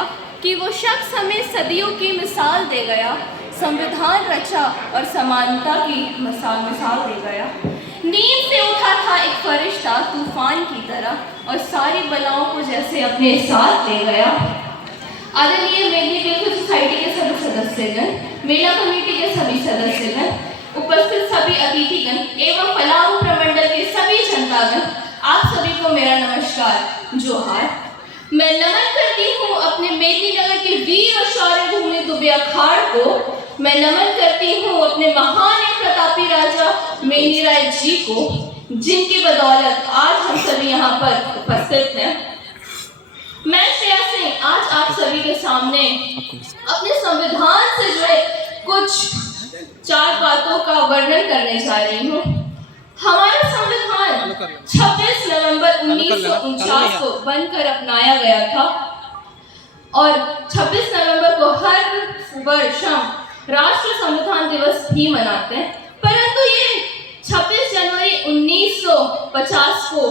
था कि वो शख्स हमें सदियों की मिसाल दे गया, संविधान रचा और समानता की मिसाल दे गया। नींद से उठा था एक फरिश्ता तूफान की तरह और सारी बलाओं को जैसे अपने साथ ले गया। आदरणीय मेघनी वेलफेयर सोसाइटी के सभी सदस्यगण, मेला कमेटी के सभी सदस्यगण, उपस्थित सभी अतिथिगण एवं पलामू प्रमंडल के सभी जनतागण, आप सभी को मेरा नमस्कार, जोहार। मैं नमन करती हूँ अपने मेदिनीनगर के वीर और शौर्य भूमि दुबे अखाड़ को। मैं नमन करती हूँ अपने महान एवं प्रतापी राजा मेघनीराय जी को, जिनकी बदौलत आज हम सभी यहाँ पर उपस्थित हैं। मैं श्रेया सिंह आज आप सभी के सामने अपने संविधान से जुड़े कुछ 4 बातों का वर्णन करने जा रही हूँ। हमारा संविधान 26 नवंबर 1949 को बनकर अपनाया गया था और 26 नवंबर को हर वर्ष हम राष्ट्रीय संविधान दिवस भी मनाते हैं, परंतु ये 26 जनवरी 1950 को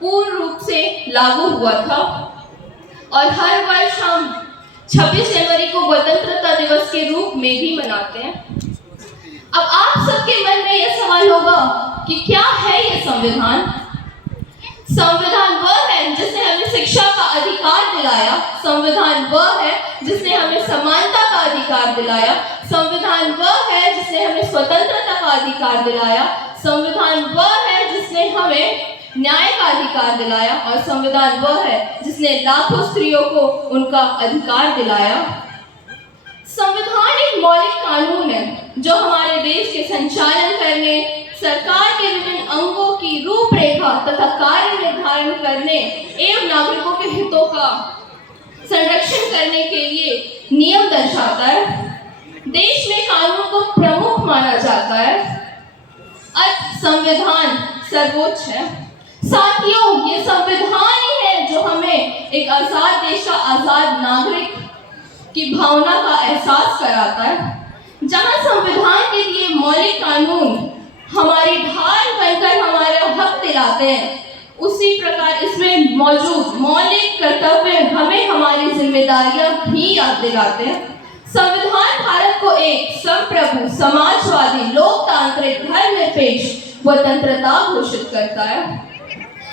पूर्ण रूप से लागू हुआ था और हर वर्ष हम 26 जनवरी को स्वतंत्रता दिवस के रूप में भी मनाते हैं। अब आप सबके मन में यह सवाल होगा कि क्या है यह संविधान? संविधान वह है जिसने हमें शिक्षा का अधिकार दिलाया, संविधान वह है जिसने हमें समानता का अधिकार दिलाया, संविधान वह है जिसने हमें स्वतंत्रता का अधिकार दिलाया, संविधान वह है जिसने हमें न्याय का अधिकार दिलाया और संविधान वह है जिसने लाखों स्त्रियों को उनका अधिकार दिलाया। संविधान एक मौलिक कानून है जो हमारे देश के संचालन करने, सरकार के विभिन्न अंगों की रूपरेखा तथा कार्य निर्धारण करने एवं नागरिकों के हितों का संरक्षण करने के लिए नियम दर्शाता है। देश में कानून को प्रमुख माना जाता है। संविधान सर्वोच्च है। साथियों, ये संविधान ही है जो हमें एक आजाद देश का आजाद नागरिक की भावना का एहसास कराता है। जहां संविधान के दिए मौलिक कानून हमारी ढाल बनकर हमारा हक दिलाते हैं, उसी प्रकार इसमें मौजूद मौलिक कर्तव्य हमें हमारी जिम्मेदारियां भी याद दिलाते हैं। संविधान भारत को एक संप्रभु, समाजवादी, लोकतांत्रिक, धर्मनिरपेक्ष स्वतंत्रता घोषित करता है।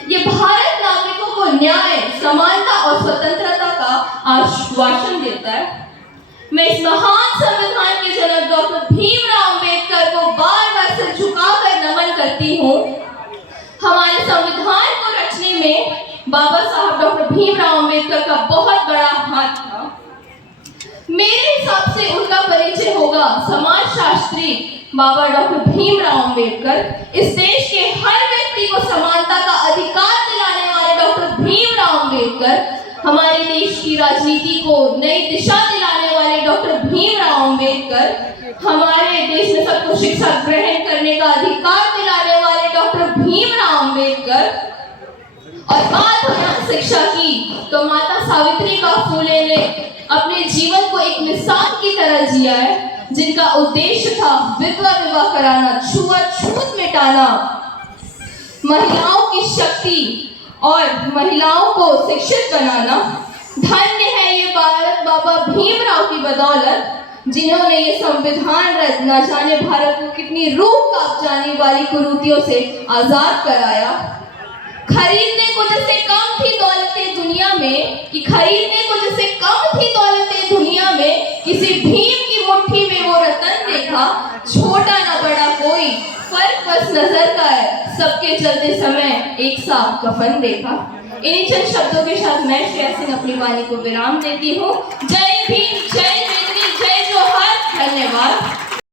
ये भारत नागरिकों को न्याय, समानता और स्वतंत्रता का आश्वासन देता है। मैं इस महान संविधान के जनक डॉक्टर भीमराव अंबेडकर को बार बार सिर झुकाकर नमन करती हूँ। हमारे संविधान को रचने में बाबा साहब डॉक्टर भीमराव अंबेडकर का बहुत बड़ा हाथ था। मेरे हिसाब से उनका परिचय होगा समाजशास्त्री बाबा डॉक्टर भीमराव अंबेडकर। इस देश के हर व्यक्ति को समानता का अधिकार दिलाने वाले डॉक्टर भीमराव अंबेडकर, हमारे देश की राजनीति को नई दिशा दिलाने वाले डॉक्टर भीमराव अंबेडकर, हमारे देश में सबको शिक्षा ग्रहण करने का अधिकार दिलाने वाले डॉक्टर भीमराव अंबेडकर। और बात हो यहाँ शिक्षा की, तो माता सावित्री बाई फुले ने अपने जीवन को एक मिसाल की तरह जिया है, जिनका उद्देश्य था विधवा विवाह कराना, छुआछूत मिटाना, महिलाओं की शक्ति और महिलाओं को शिक्षित बनाना। धन्य है ये भारत बाबा भीमराव की बदौलत, जिन्होंने ये संविधान न जाने भारत को कितनी रूह कांप जाने वाली कुरीतियों से आजाद कराया। खरीदने को जैसे कम थी दौलतें दुनिया में, कि खरीदने को जैसे कम थी दौलतें दुनिया में, किसी भीम की मुट्ठी में वो रतन देखा। छोटा ना बड़ा कोई, फर्क बस नजर का है, सबके चलते समय एक सा कफन देखा। इन्हीं चंद शब्दों के साथ मैं श्रेया सिंह अपनी वाणी को विराम देती हूँ। जय भीम, जय मेदिनी, जय जोहार, धन्यवाद।